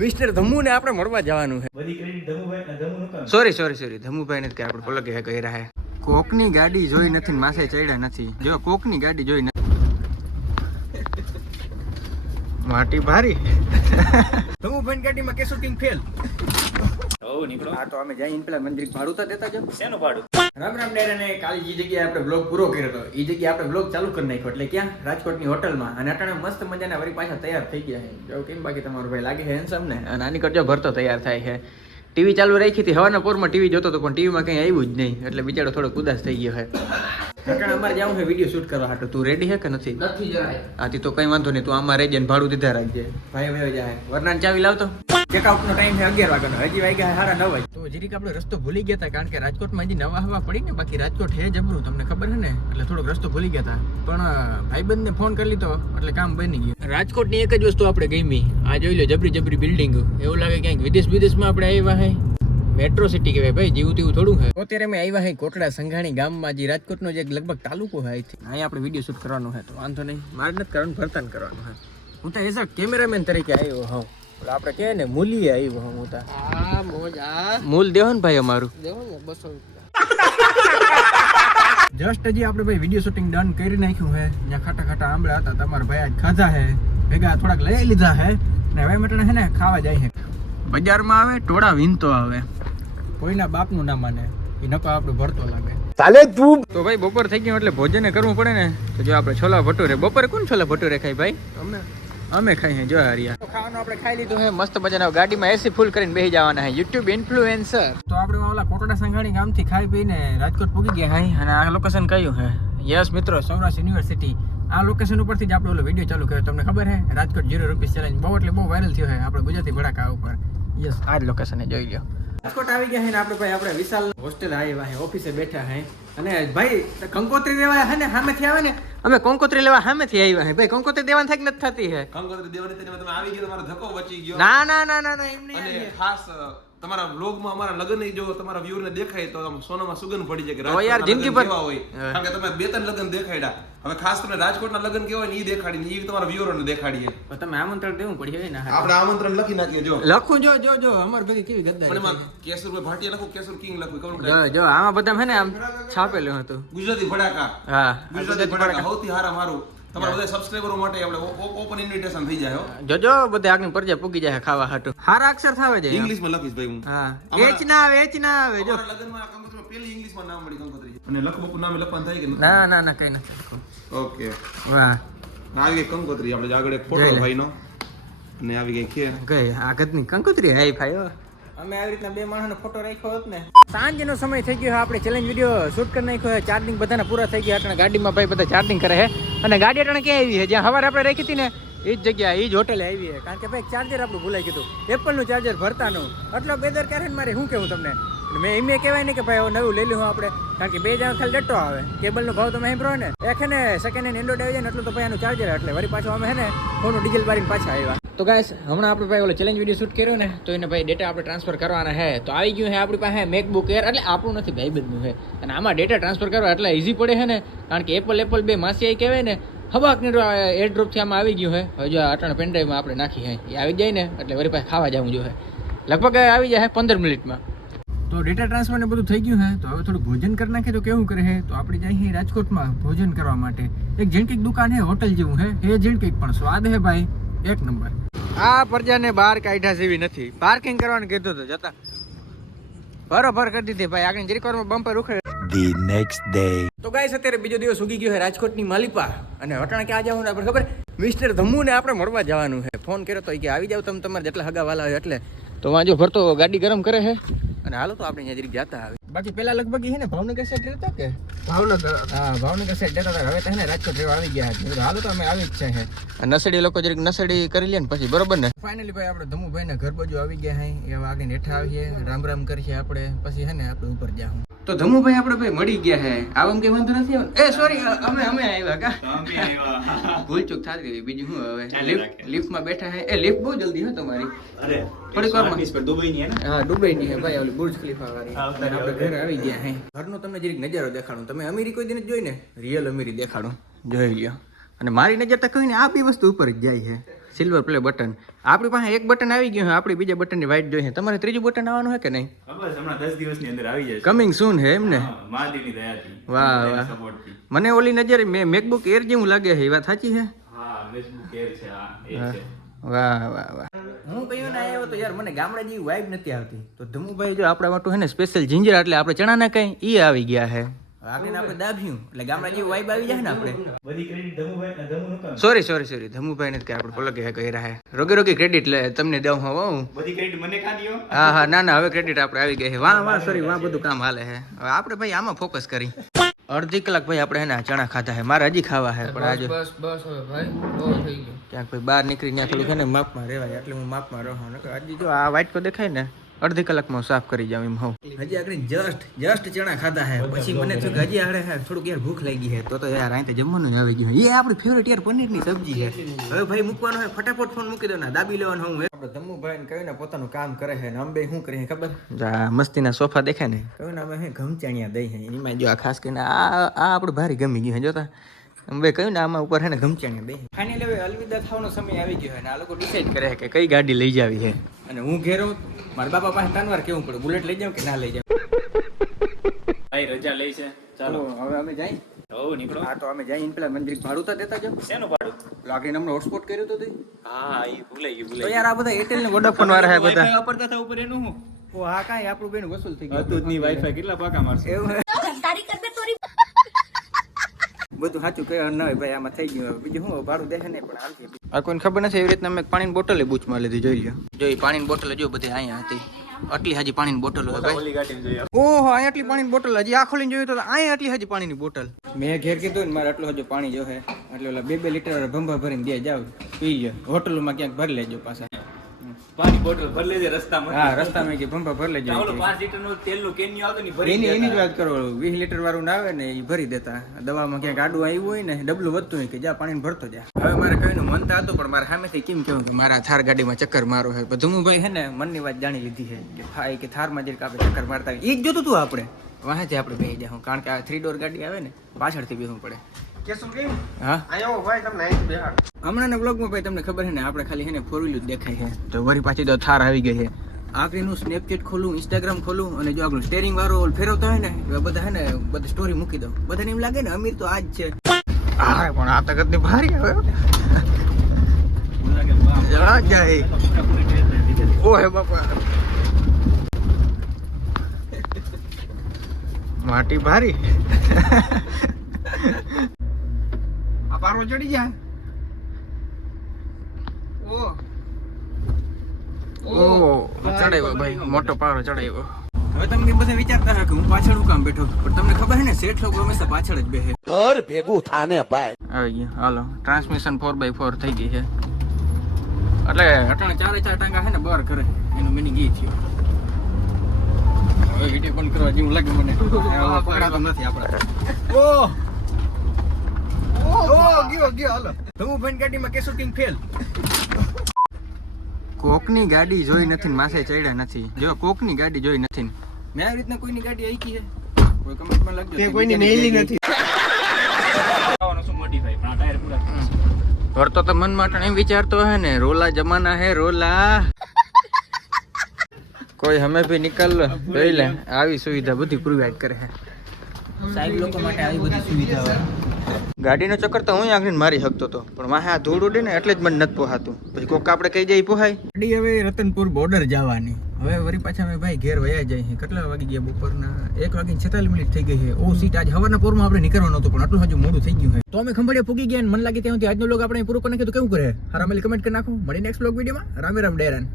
Mister ધમ્મુ ને આપણે મળવા જવાનું છે. સોરી ધમ્મુભાઈ ને આપણે બોલો કે કહી રહ્યા હે. કોકની ગાડી જોઈ નથી ને માથે ચડ્યા નથી. જો કોકની ગાડી જોઈ નથી. માટી ભારી. ધમ્મુભાઈ ગાડીમાં કે શૂટિંગ ફેલ. હા તો અમે જઈને પેલા મંદિર ભાડું તો દેતા જો. શેનું ભાડું? રામ ડાયરા ને કાલે જે જગ્યાએ આપણે બ્લોગ પૂરો કર્યો હતો એ જગ્યાએ આપણે બ્લોગ ચાલુ કરી નાખ્યો. એટલે ક્યાં? રાજકોટની હોટલમાં. અને અટાણે મસ્ત મજાના વળી પાછા તૈયાર થઈ ગયા છે. જો કેમ બાકી તમારો ભાઈ લાગે છે હેન્ડસમ ને. અને આની કરજો ભરતો તૈયાર થાય છે. ટીવી ચાલુ રાખી હતી હવાના પોરમાં ટીવી જોતો હતો પણ ટીવીમાં કંઈ આવ્યું જ નહીં એટલે બિચારો થોડો ઉદાસ થઈ ગયો છે. અટાણે અમારે જવું છે વિડીયો શૂટ કરવા હાટો. તું રેડી છે કે નથી? નથી જરાય. આથી તો કંઈ વાંધો નહીં. તું આમાં રહેજે ને ભાડું દીધા રાખજે. ભાઈ ભાઈ જાય વરનાન ચાવી લાવતો. ચેકઆઉટનો ટાઈમ છે 11 વાગ્યાનો. હજી વાગ્યા 9:30 વાગે. તો જરીક આપણે રસ્તો ભૂલી ગયા હતા કારણ કે રાજકોટમાં હજી નવા હવા પડી ને. બાકી રાજકોટ હે જબરું તમને ખબર છે ને. એટલે થોડોક રસ્તો ભૂલી ગયા હતા પણ ભાઈબંધને ફોન કરી લીધો એટલે કામ બની ગયું. રાજકોટની એક જ વસ્તુ આપણે ગમી. આ જોઈ લો જબરી બિલ્ડિંગ. એવું લાગે ક્યાંક વિદેશમાં આપણે આવ્યા હે. મેટ્રો સિટી કહેવાય ભાઈ. જેવું તેવું થોડું છે. અત્યારે અમે આવ્યા હે કોટડા સંઘાણી ગામમાં. જે રાજકોટનો જે લગભગ તાલુકો છે અહીંયા આપણે વિડીયો શૂટ કરવાનો છે. તો વાંધો નહીં મારે નથી કરવાનું ભરતાન કરવાનું છે. હું તો એઝ અ કેમેરામેન તરીકે આવ્યો હા. આપણે કહે ને મૂલીએ આવ્યો હું તો. હા મોજ આ મૂલ દેવો ને ભાઈ અમારું. દેવો ને 200 રૂપિયા. જસ્ટ હજી આપણે ભાઈ વિડીયો શૂટિંગ ડન કરી નાખ્યું છે. જ્યાં ખાટા આંબળા હતા તમારા ભાઈ આજ ખાધા છે. ભેગા થોડાક લઈ લીધા છે ને હવે મટણે છે ને ખાવા જાય છે. બજારમાં આવે ટોળા વીનતો આવે. કોઈના બાપનું ના માને એ નકો આપણું ભરતો લાગે. ચાલે તું તો ભાઈ બપોર થઈ ગયું એટલે ભોજન કરવું પડે ને. તો જો આપણે છોલા ભટુરે બપોરે કોણ છોલા ભટુરે ખાય ભાઈ? અમે ખાઈએ જો હરિયા. ખાવાનું આપણે ખાઈ લીધું છે મસ્ત મજાના. ગાડીમાં એસી ફૂલ કરીને બેસી જવાના છે. YouTube influencer. તો આપણે ઓલા કોટડા સંઘાણી ગામથી ખાઈ પીને રાજકોટ પૂગી ગયા હાઈ. અને આ લોકેશન કયું છે? યસ મિત્રો સૌરાષ્ટ્ર યુનિવર્સિટી. આ લોકેશન ઉપરથી જ આપણે ઓલો વિડીયો ચાલુ કર્યો. તમને ખબર છે રાજકોટ 0 રૂપિયા ચેલેન્જ બહુ એટલે બહુ વાયરલ થયો છે આપણે ગુજરાતી ભડાકા ઉપર. યસ આ જ લોકેશન જોઈ લો. રાજકોટ આવી ગયા છે ને આપણે ભાઈ આપણે વિશાલ હોસ્ટેલ આવ્યા છે. ઓફિસે બેઠા છે અને ભાઈ કંકોત્રી લેવા છે ને સામેથી આવે ને. અમે કંકોત્રી લેવા સામેથી આવ્યા છે ભાઈ. કંકોત્રી દેવાની થાય કે નથી થતી છે? કંકોત્રી દેવાની તમે આવી ગયો તમારો ધક્કો બચી ગયો. ના એમ નહીં. અને ખાસ તમારા વ્લોગમાં અમારા લગન જો તમારા વ્યુઅર ને દેખાય તો સોનામાં સુગંધ પડી જાય કે યાર જિંદગી પર હોય. કારણ કે તમે 2-3 લગન દેખાડ્યા. હવે ખાસ તમને રાજકોટના લગન કેવા ને ઈ દેખાડીને ઈ તમારા વ્યુઅરોને દેખાડીએ. તમે આમંત્રણ દેવું પડે ને. આપણે આમંત્રણ લખી નાખીએ. જો લખું જો અમાર ભેગી કેવી ગદ્દારી. પણ એમાં કેસુરભાઈ ભાટિયા લખું કેસુર કિંગ લખું કરું. જો આમાં બધા છે ને આમ છાપેલું હતું ગુજરાતી ભડાકા. હા ગુજરાતી ભડાકા સૌથી હારા મારું. તમારા બધા સબસ્ક્રાઇબરો માટે આપણે ઓપન ઇન્વિટેશન થઈ જાય. જોજો બધા આગની પરજા પૂગી જાય ખાવા હાટુ. હારા અક્ષર થાવે છે. ઇંગ્લિશમાં લખીશ ભાઈ હું. હા એચ ના આવે જો લગનમાં કંકોત્રીમાં પેલી ઇંગ્લિશમાં નામ મળી કંકોત્રી. અને લખવું નામે લખવાનું થાય કે ના કઈ નથી. ઓકે વાહ આવી ગઈ કંકોત્રી. આપણે આગળ એક ફોટો ભાઈનો અને આવી ગઈ ખેર ગઈ આગળની કંકોત્રી. હાઈ ભાઈ અમે આવી રીતના બે માણસનો ફોટો રાખ્યો હોત ને. સાંજનો સમય થઈ ગયો. આપણે ચેલેન્જ વિડીયો શૂટ કરી નાખ્યો. ચાર્જિંગ બધાના પૂરા થઈ ગયા. અટાણે ગાડીમાં ભાઈ બધા ચાર્જિંગ કરે છે. અને ગાડી અટાણે ક્યાં આવી છે? જ્યાં સવારે આપણે રાખી હતી ને એ જ જગ્યા એ જ હોટેલે આવી છે. કારણ કે ભાઈ ચાર્જર આપણું ભૂલાઈ ગયું. એપલનું ચાર્જર ભરતાનું એટલો બેદરકાર છે ને મારે શું કેવું તમને. મેં એમ કહેવાય ને કે ભાઈ હવે નવું લઈ લઉં આપણે. કારણ કે 2 જણા ખાલી ડટ્ટો આવે. કેબલનો ભાવ તમે સાંભળો ને એક ને સેકન્ડ હેન્ડ એન્ડ્રોઇડ આવી જાય ને એટલું તો ભાઈ એનું ચાર્જર. એટલે વળી પાછો અમે છે ને ફોનનું ડીઝલ બારીને પાછા આવ્યા. તો ગાઈસ હમણાં આપણે ભાઈ ઓલો ચેલેન્જ વિડીયો શૂટ કર્યો ને તો એને ભાઈ ડેટા આપણે ટ્રાન્સફર કરવાના છે. તો આવી ગયું છે આપણી પાસે મેકબુક એર. એટલે આપણું નથી ભાઈબંધનું છે. અને આમાં ડેટા ટ્રાન્સફર કરવા એટલે ઇઝી પડે છે ને. કારણ કે એપલ બે માસી કહેવાય ને હબાકની એરડ્રોપથી આમાં આવી ગયું છે. હવે જો અટાણે પેનડ્રાઈવમાં આપણે નાખી છે એ આવી જાય ને એટલે વળી પાસે ખાવા જવું જોઈએ. લગભગ આવી જાય 15 મિનિટમાં. તો ડેટા ટ્રાન્સફર ને બધું થઈ ગયું છે. તો હવે થોડું ભોજન કરી નાખીએ તો કેવું કરે છે. તો આપણે જઈએ રાજકોટમાં ભોજન કરવા માટે. એક ઝીણકીક દુકાન છે હોટલ જેવું છે. એ ઝીણકીક પણ સ્વાદ છે ભાઈ એક નંબર. આ પ્રજાને બહાર કાઢ્યા જેવી નથી. પાર્કિંગ કરવાનું કીધું તો જતા બરોબર કરી દીધી ભાઈ. આગળ જરીક વારમાં બમ્પર ઉખડે. The next day. તો ગાઈસ અત્યારે બીજો દિવસ ઉગી ગયો છે રાજકોટની માલિપા. અને અટાણે ક્યાં જવાનું આપણે ખબર? મિસ્ટર ધમ્મુ ને આપણે મળવા જવાનું છે. ફોન કર્યો તો કે આવી જાવ તમે તમારે જેટલા હગા વાલા હોય એટલે. તો વાંજો ભરતો ગાડી ગરમ કરે છે અને હાલો તો આપણે અહીંયા જરીક જતા આવે. બાકી પેલા લગભગ છે ને ભાવનગર સાઈડ રહેતા કે ભાવનગર. હા ભાવનગર સાઈડ જતા હતા. હવે તો ને રાજકોટ રહેવા આવી ગયા છે. હાલો તો અમે આવી જ છે. નસડી લોકો જરીક નસડી કરી લે ને પછી બરોબર ને. ફાઇનલી ભાઈ આપણે ધમ્મુભાઈ ના ઘર બાજુ આવી ગયા હે. હવે આગળ હેઠા આવીએ રામ કરીએ આપણે. પછી હે ને આપણે ઉપર જાઉં. તો ધમ્મુભાઈ આપણે ભાઈ મળી ગયા હે. આમ કે વાંધો નથી આવે. એ સોરી અમે આવ્યા કા ભૂલ ચૂક થતી હતી. બીજું શું હવે લિફ્ટમાં બેઠા હે. એ લિફ્ટ બહુ જલ્દી હે તમારી. અરે થોડીક વારમાં દુબઈ ની હે ને. હા દુબઈ ની હે ભાઈ. ઓલી બુર્જ ખલીફા વાળી. આપણે ઘરે આવી ગયા હે. ઘરનો તમને જરીક નજારો દેખાડું. તમે અમીરી કોઈ દિન જોઈ ને રિયલ અમીરી દેખાડું જોઈ લ્યો. અને મારી નજર તો કહીને આ બી વસ્તુ ઉપર જ જાય છે. Silver play button. આપણી પાસે એક બટન આવી ગયું છે, આપણી બીજા બટનની વાઇટ જોઈએ. તમારે ત્રીજું બટન આવવાનું છે કે નહીં? બસ હમણાં 10 દિવસની અંદર આવી જશે. કમિંગ સૂન હે એમ ને? મહાદેવની દયાથી. વાહ વાહ. સપોર્ટથી. મને ઓલી નજરે મેકબુક એર જેવું લાગે છે, એ વાત સાચી છે? હા મેકબુક એર છે આ એ છે. વાહ વાહ વાહ. હું કહ્યું ને આવ્યો તો યાર મને ગામડા જેવી વાઇબ નથી આવતી. તો ધમુભાઈ જો આપણા માટે હે ને સ્પેશિયલ જીંજર એટલે આપણે ચણાના કઈ ઈ આવી ગયા છે. આપણે દાબ્યું એટલે ગામડા જેવી વાઇબ આવી જાય ને આપણે. બધી ક્રેડિટ ધમુભાઈ ધમુ નો કામ. સોરી ધમુભાઈ ને કે આપણે પલકે હે કહી રહ્યા હે. રોગે ક્રેડિટ લે તમને દઉં હું. બધી ક્રેડિટ મને ખાધીઓ. હા ના હવે ક્રેડિટ આપણે આવી ગઈ છે. વાહ સોરી બધું કામ હાલે છે. હવે આપણે ભાઈ આમાં ફોકસ કરી. અડધી કલાક ભાઈ આપણે હે ને ચણા ખાધા છે. મારે હજી ખાવા છે પણ આજે બસ હવે ભાઈ બહુ થઈ ગયું. ક્યાંક ભાઈ બહાર નીકળી ત્યાં થોડુંક છે ને માપમાં રહેવાય એટલે હું માપમાં રહું. હજી જો આ વાઇટકો દેખાય ને અડધી કલાકમાં સાફ કરી જાવ એમ હોઉં. હજી આગળ જસ્ટ ચણા ખાધા છે. પછી મને થયું કે હજી આગળ થોડુંક યાર ભૂખ લાગી છે. તો યાર અહીં જમવાનું આવી ગયું. એ આપણી ફેવરેટ યાર પનીરની સબ્જી છે. હવે ભાઈ મૂકવાનો હોય ફટાફટ ફોન મૂકી દો ને દાબી લેવાનું હું. આપણે ધમુભાઈ ને કહ્યું ને પોતાનું કામ કરે છે ને અંબે શું કરીએ ખબર? મસ્તીના સોફા દેખાય ને કહ્યું ને અમે ઘમચાણિયા દઈ છે એમાં જો આ ખાસ કરીને આ આપણે ભારી ગમી ગયું જોતા. અંબે કહ્યું ને આમાં ઉપર છે ને ઘમચાણિયા દઈ. ફાઇનલી હવે અલવિદા થવાનો સમય આવી ગયો છે ને આ લોકો ડિસાઈડ કરે કે કઈ ગાડી લઈ જાવી છે. અને હું ઘેરો મારા બાપા પાસે ત્રણ કેવું પડે બુલેટ લઈ જાવ કે ના લઈ જાવ. ભાઈ રજા લઈ છે. ચાલો હવે અમે જઈએ. હો નીકળો. હા તો અમે જઈએ પેલા મંદિર ભાડું તો દેતા જાવ. શેનું ભાડું? લાગીને અમને હોટસ્પોટ કર્યું તો હા એ ભૂલાઈ ગયું તો યાર આ બધા એરટેલ ને વોડાફોન વાળા છે બધા. વાપરતા હતા ઉપર એનું હું. ઓ હા કાઈ આપણું બેન વસૂલ થઈ ગયું. હતું જ નહીં વાઈફાઈ કેટલા પાકા મારશે. એવું બધું સાચું કહ્યું ન હોય ભાઈ આમાં થઈ ગયું. બીજું શું ભાડું દેખે નહીં પણ હાલતી. આ કોઈને ખબર નથી એવી રીતના મેં પાણીની બોટલ બૂચમાં લીધી જોઈ લો. જો પાણીની બોટલ જો બધી અહીંયા હતી. આટલી હાજી પાણીની બોટલ હોય ભાઈ. ઓલી ગાડીને જોઈએ. ઓહો અહીંયા આટલી પાણીની બોટલ હજી આ ખોલીને જોયું તો અહીંયા આટલી હાજી પાણીની બોટલ. મેં ઘેર કીધું ને મારે આટલું હજુ પાણી જોશે એટલે ઓલા 2 લીટર ભંભા ભરીને દે જાવ પી લો. હોટલમાં ક્યાંક ભરી લેજો પાછા. પાણી બોટલ ભરી લેજે રસ્તામાં. હા રસ્તામાં કે ભંભા ભરી લેજો. ઓલો 5 લીટરનું તેલનું કેન આવતું ને ભરી એની જ વાત કરો. 20 લીટર વાળું ના આવે ને એ ભરી દેતા. દવામાં ક્યાંક આડું આવ્યું હોય ને ડબલું વધતું હોય કે જા પાણી ભરતો જા. હવે મારે કહીને મન તો હતું પણ મારે સામેથી કેમ કેવું કે મારા થાર ગાડીમાં ચક્કર મારો છે. બધું ભાઈ છે ને મનની વાત જાણી લીધી છે કે થારમાં જરીક આપણે ચક્કર મારતા એ જ જોતું તું આપણે વાંચે આપણે બેસી જાઉં કારણ કે આ 3 ડોર ગાડી આવે ને પાછળથી બેસવું પડે. હા હમણાં વ્લોગમાં ભાઈ તમને ખબર છે ને આપણે ખાલી છે ને 4 વ્હીલર દેખાય છે તો વરી પાછી તો થાર આવી ગઈ છે. આખરીનું સ્નેપચેટ ખોલું ઇન્સ્ટાગ્રામ ખોલું અને જો આપણું સ્ટેરિંગ વાળો ફેરવતા હોય ને એવા બધા છે ને બધી સ્ટોરી મૂકી દઉં. બધાને એમ લાગે ને અમીર તો આ જ છે. હા પણ આ તકત ની ભારી આવે જાય. ઓહે બાપા માટી ભારી. આ પારો ચડી જાય. ચડાવ્યો ભાઈ મોટો પારો ચડાવ્યો. હવે તમે બધા વિચારતા હો કે હું પાછળ કામ બેઠો પણ તમને ખબર છે ને શેઠ લોકો હંમેશા પાછળ જ બેસે. ઘર ભેગું થાને ભાઈ આવી ગયું. હાલો ટ્રાન્સમિશન 4x4 થઈ ગઈ છે એટલે અટાણે 4 ટાંગા છે ને બહાર કરે એનું મિનિંગ એ થયું. હવે વિડીયો બંધ કરવા જેવું લાગે મને. પકડાતો નથી આપણે. ગયો હાલો. હું ભાઈ ગાડીમાં કે શૂટિંગ ફેલ. કોકની ગાડી જોઈ નથી માસે ચડ્યા નથી. જો કોકની ગાડી જોઈ નથી. મેં આવી રીતના કોઈની ગાડી આઈકી છે કોઈ કમેન્ટમાં લખજો કે કોઈની મેલી નથી. શું મોડિફાઈ પણ આ ટાયર પૂરા ભરતો તો મન માટે એમ વિચારતો હે ને રોલા જમાના હે રોલા. કોઈ હમે ભી નિકલ જોઈ લે આવી સુવિધા બધી પ્રોવાઈડ કરે છે. સાહેબ લોકો માટે આવી બધી સુવિધાઓ. ગાડીનો ચક્કર તો હું આગળ મારી શકતો હતો પણ વાહે આ ધૂળ ઉડે ને એટલે જ મને નથી પોહાતું. પછી કોક આપણે કહી જાય પોહાય. ગાડી હવે રતનપુર બોર્ડર જવાની. હવે વરી પાછા અમે ભાઈ ઘેર વયા જાય. કેટલા વાગી ગયા બપોરના 1:46 થઈ ગઈ છે. ઓ સીટ આજ હવારના પોરમાં આપણે નીકળવાનું હતું પણ આટલું હજુ મોડું થઈ ગયું છે. તો અમે ખંભાળિયા પૂગી ગયા ને મન લાગે ત્યાંથી આજનો લોગ આપણે પૂરો કરી નાખ્યો તો કેવું કરે? હા રામેલી કમેન્ટ કરી નાખો. મળી નેક્સ્ટ વ્લોગ વિડીયોમાં. રામે રામ ડેરાન.